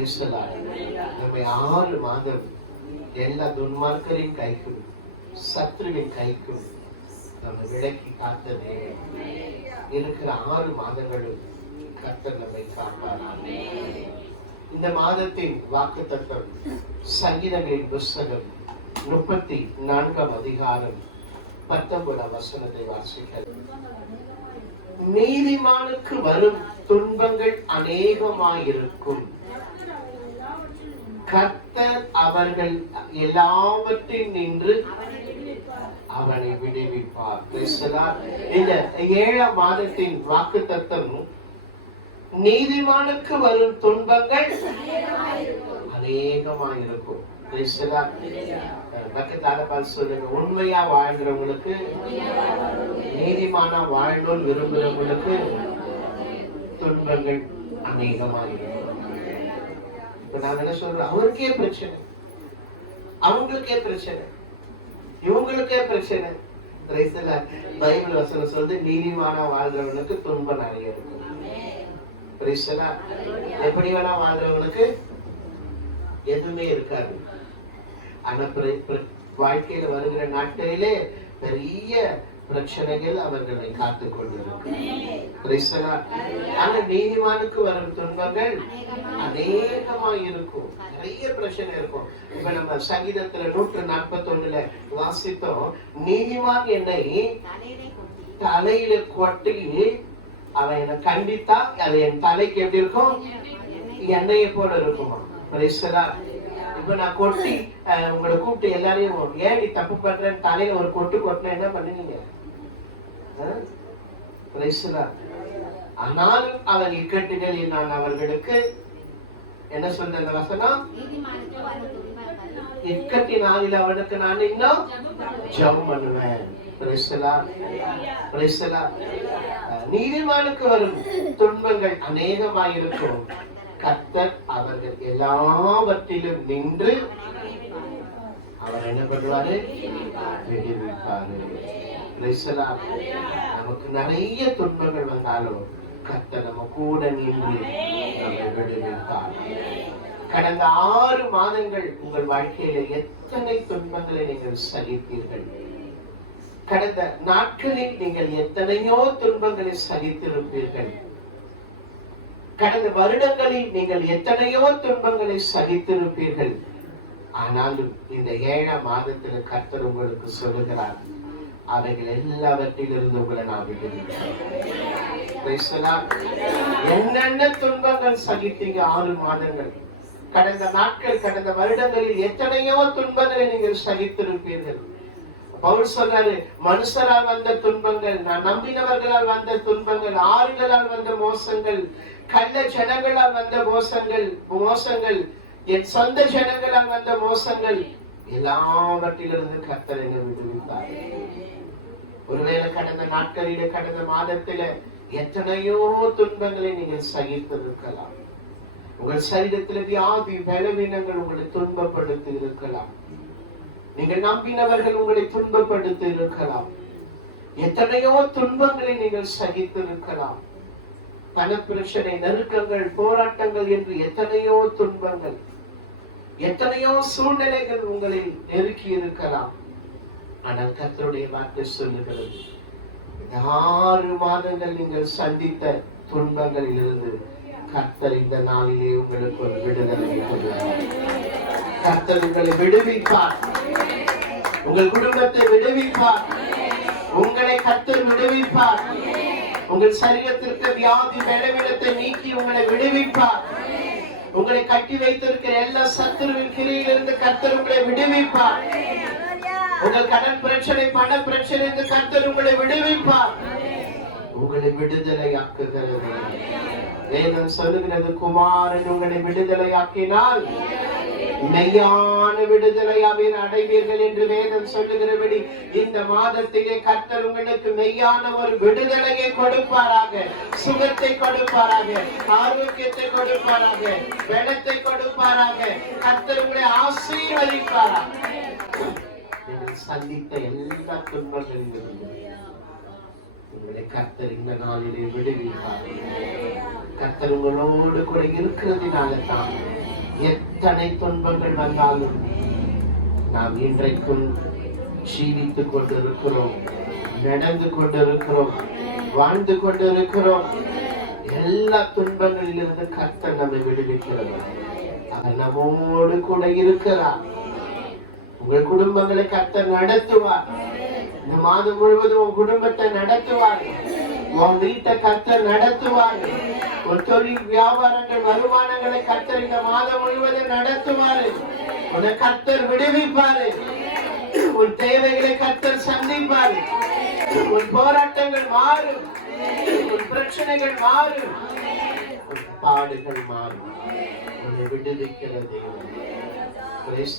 நம்மை ஆறு மாதம் எல்லா துன்மார்க்கரின் கைக்கும் சத்ருவின் கைக்கும் நம்ம விலக்கி காத்தது இருக்கிற ஆறு மாதங்களும் கர்த்தர் நம்மை காப்பார் இந்த மாதத்தின் வாக்கு தத்துவம் சங்கீதமின் புஸ்தகம் முப்பத்தி நான்காம் அதிகாரம் பத்தொன்பதாம் வசனத்தை வாசிக்கிறது நீதிமானுக்கு வரும் துன்பங்கள் அநேகமாயிருக்கும் கர்த்தர் அவர்கள் எல்லாவற்றையும் நின்று அவனை விடுவிப்பார். இந்த ஏழாம் மாதத்தின் வாக்கு தத்தம் நீதிமானுக்கு வரும் துன்பங்கள் அநேகமாயிருக்கும். பக்கத்தால பார்த்து சொல்லுங்க உண்மையா வாழ்கிறவங்களுக்கு நீதிமானா வாழணும்னு விரும்புறவங்களுக்கு துன்பங்கள் அநேகமாயிருக்கும். இப்ப நான் என்ன சொல்றேன்? அவருக்கே பிரச்சனை. அவங்களுக்கே பிரச்சனை. இவங்களுக்கே பிரச்சனை. பைபிள் வசனம் சொல்றது நீதிமானா வாழ்றவனுக்கு துன்பம் நிறைய இருக்கும் எப்படி வேணா வாழ்றவனுக்கு? எதுவுமே இருக்காது. ஆனா வாழ்க்கையில வருகிற நாட்களிலே பெரிய பிரச்சனைகள் அவர்களை காத்து கொண்டிருக்கும். ஆனா நீதிமானுக்கு வரும் துன்பங்கள் அநேகமா இருக்கும். நிறைய பிரச்சனை இருக்கும். இப்ப நம்ம சங்கீதத்துல நூற்று நாற்பத்தி ஒண்ணுல வாசித்தோம் நீதிமான் என்னை தலையில கொட்டி அவன் என்னை கண்டித்தா அது என் தலைக்கு எப்படி இருக்கும்? எண்ணெயை போல இருக்குமா? Praise இப்ப நான் கொட்டி உங்களை கூப்பிட்டு எல்லாரையும் ஏன் நீ தப்பு பண்றேன்னு தலையில ஒரு கொட்டு கொட்டினா என்ன பண்ணுவீங்க? ஆனால் அவன் இக்கட்டுகளில் நான் அவர்களுக்கு என்ன சொன்ன அந்த வசனம்? இக்கட்டி நாளில் அவனுக்கு நான் இன்னும் ஜெபம் பண்ணுவேன். நீதிமானுக்கு வரும் துன்பங்கள் அநேகமாயிருக்கும். கத்தர் அவர்கள் எல்லாவற்றிலும் நின்று அவர் என்ன பண்ணுவாரு? விடுவிப்பாரு. நமக்கு நிறைய துன்பங்கள் வந்தாலும் கர்த்தர் நம்ம கூட நின்று நம்மை கடந்த ஆறு மாதங்கள் உங்கள் வாழ்க்கையில எத்தனை துன்பங்களை நீங்கள் சகித்தீர்கள் கடந்த நாட்களில் நீங்கள் எத்தனையோ துன்பங்களை சகித்திருப்பீர்கள் கடந்த வருடங்களில் நீங்கள் எத்தனையோ துன்பங்களை சகித்திருப்பீர்கள் ஆனாலும் இந்த ஏழாம் மாதத்தில் கர்த்தர் உங்களுக்கு சொல்லுகிறார் அவைகள் எல்லாவற்றிலிருந்து உங்களை நான் விடுவிக்கிறேன் என்னென்ன துன்பங்கள் சகித்தீங்க ஆறு மாதங்கள்? கடந்த நாட்கள் கடந்த வருடங்களில் எத்தனையோ துன்பங்களை நீங்கள் சகித்திருப்பீர்கள். பவுல் சொல்றாரு மனுஷரால் வந்த துன்பங்கள் நான் நம்பினவர்களால் வந்த துன்பங்கள் ஆறுகளால் வந்த மோசங்கள் கள்ள ஜனங்களால் வந்த மோசங்கள் மோசங்கள் என் சொந்த ஜனங்களால் வந்த மோசங்கள் எல்லாவற்றிலிருந்து கர்த்தர் என்னை விடுவித்தார் ஒருவேளை கடந்த நாட்களில கடந்த மாதத்தில எத்தனையோ துன்பங்களை நீங்கள் சகித்திருக்கலாம். உங்கள் சரீரத்தில் வியாதி பலவீனங்கள் உங்களை துன்பப்படுத்தி இருக்கலாம் நீங்கள் நம்பினவர்கள் உங்களை துன்பப்படுத்தி இருக்கலாம் எத்தனையோ துன்பங்களை நீங்கள் சகித்திருக்கலாம். பண பிரச்சனை நெருக்கங்கள் போராட்டங்கள் என்று எத்தனையோ துன்பங்கள் எத்தனையோ சூழ்நிலைகள் உங்களை நெருக்கி இருக்கலாம் ஆனால் கத்தருடைய வார்த்தை சொல்லுகிறது. ஆறு மாதங்கள் நீங்கள் சந்தித்த துன்பங்களில் இருந்து கர்த்தர் இந்த நாளிலே உங்களுக்கு ஒரு விடுதலை கொடுக்கிறார். கர்த்தர் உங்களை விடுவிப்பார். உங்கள் குடும்பத்தை விடுவிப்பார். உங்களை கர்த்தர் விடுவிப்பார். உங்கள் சரீரத்திற்கு வியாதி பலவீனத்தை நீக்கி உங்களை விடுவிப்பார். உங்களை கட்டி வைத்திருக்கிற எல்லா சத்துருவின் கிரியிலிருந்து கர்த்தர் உங்களை விடுவிப்பார். உங்கள் கடன் பிரச்சனை பண பிரச்சனை என்று கர்த்தர் உங்களை விடுவிப்பார். உங்களை விடுதலை ஆக்குகிறது வேதம் சொல்லுகிறது குமாரன் உங்களை விடுதலை ஆக்கினால் மெய்யான விடுதலை அவர் அடைவீர்கள் என்று வேதம் சொல்லுகிறபடி இந்த மாதத்திலே கர்த்தர் உங்களுக்கு மெய்யான ஒரு விடுதலையை கொடுப்பாராக. சுகத்தை கொடுப்பாராக. ஆரோக்கியத்தை கொடுப்பாராக. பணத்தை கொடுப்பாராக. கர்த்தர் உங்களை ஆசீர்வதிப்பாராக. சந்தித்த எல்லா துன்பங்களிலும் உங்களை கர்த்தர் இந்த நாளிலே விடுவிப்பார். கர்த்தர் உங்களோடு கூட இருக்கிறதுனால தான் எத்தனை துன்பங்கள் வந்தாலும் நாம் இன்றைக்கும் ஜீவித்துக் கொண்டிருக்கிறோம் நடந்து கொண்டிருக்கிறோம் வாழ்ந்து கொண்டிருக்கிறோம். எல்லா துன்பங்களிலிருந்து கர்த்தர் நம்மை விடுவிக்கிறது அவர் நம்மோடு கூட இருக்கிறார். உங்கள் குடும்பங்களை கர்த்தர் நடத்துவார். இந்த மாதம் முழுவதும் உன் குடும்பத்தை நடத்துவார். உன் வீட்டை கர்த்தர் நடத்துவார். உன் தொழில் வியாபாரங்கள் வருமானங்களை கர்த்தர் இந்த மாதம் முழுவதும் நடத்துவாரு. உன்னை கர்த்தர் விடுவிப்பாரு. உன் தேவைகளை கர்த்தர் சந்திப்பாரு. உன் போராட்டங்கள் மாறும். உன் பிரச்சனைகள் மாறும். உன் பாடுகள் மாறும். உன்னை விடுவிக்கிற தேவன். Praise.